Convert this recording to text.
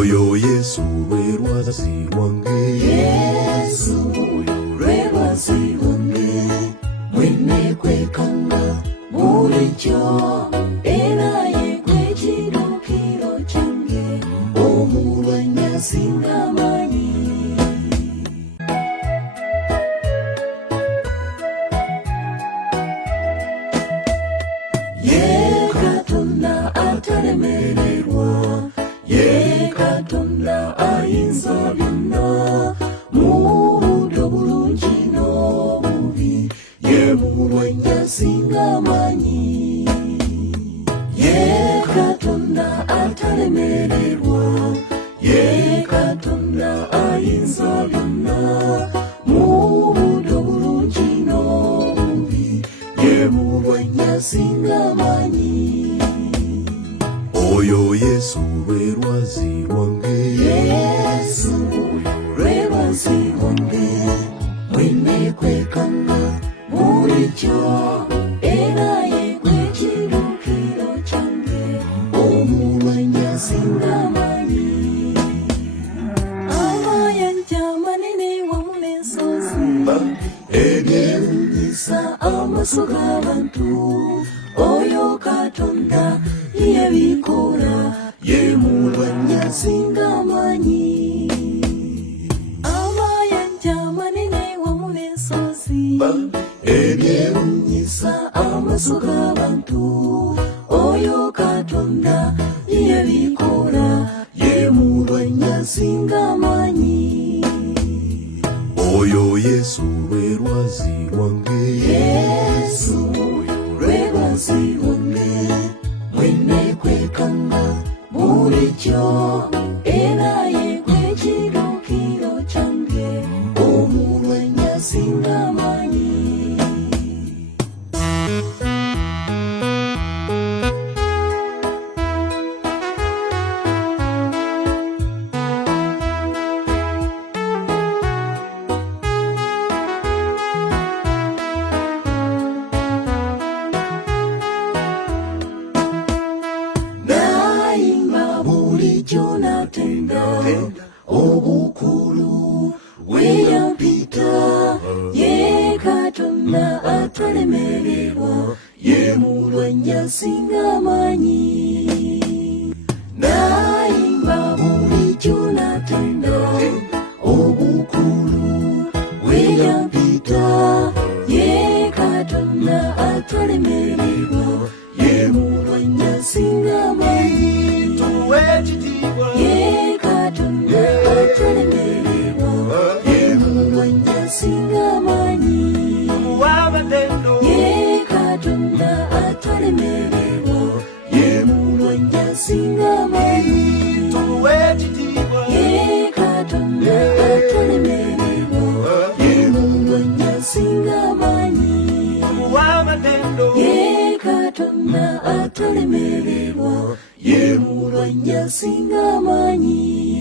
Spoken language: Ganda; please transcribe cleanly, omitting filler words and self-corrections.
Oyo Yesu lwe Lwazi Lwange. Yesu lwe Lwazi Lwange. Mwene kwekanga bulijjo era ye gwe kiddukiro kyange. Omulwanyi asinga amaanyi. Ye Katonda atalemererwa, ye Katonda ayinza byonna. Mu budde obulungi n'obubi, ye mulwanyi asinga amaanyi. Ye Katonda atalemererwa, ye Katonda ayinza byonna. Mu budde obulungi n'obubi, ye mulwanyi asinga amaanyi. Oyo Yesu lwe Lwazi Lwange. Yesu lwe Lwazi Lwange. Mwene kwekanga bulijjo era ye gwe kiddukiro kyange. Omulwanyi asinga amaanyi. Amayanja amanene wamu n'ensozi ebyewuunyisa amaaso g'abantu. Oyo Katonda yebikola, ye mulwanyi asinga amaanyi. Amayanja amanene wamu n'ensozi ebyewuunyisa amaaso g'abantu. Oyo Katonda yebikola, ye mulwanyi asinga amaanyi. Oyo Yesu lwe Lwazi Lwange. Yesu lwe Lwazi Lwange. Mwene kwekanga bulijjo era ye gwe kiddukiro kyange. Omulwanyi asinga amaanyi. Nayimba bulijjo natenda obukulu weyampita. Ye Katonda atalemererwa, ye mulwanyi asinga amaanyi. Nayimba bulijjo natenda obukulu weyampita. Ye Katonda atalemererwa, ye mulwanyi asinga amaanyi. Ye Katonda atalemererwa, ye mulwanyi asinga amaanyi. Ye Katonda atalemererwa, ye mulwanyi asinga amaanyi. Ye Katonda atalemererwa, ye mulwanyi asinga amaanyi. Ye Katonda atalemererwa, ye mulwanyi asinga amaanyi.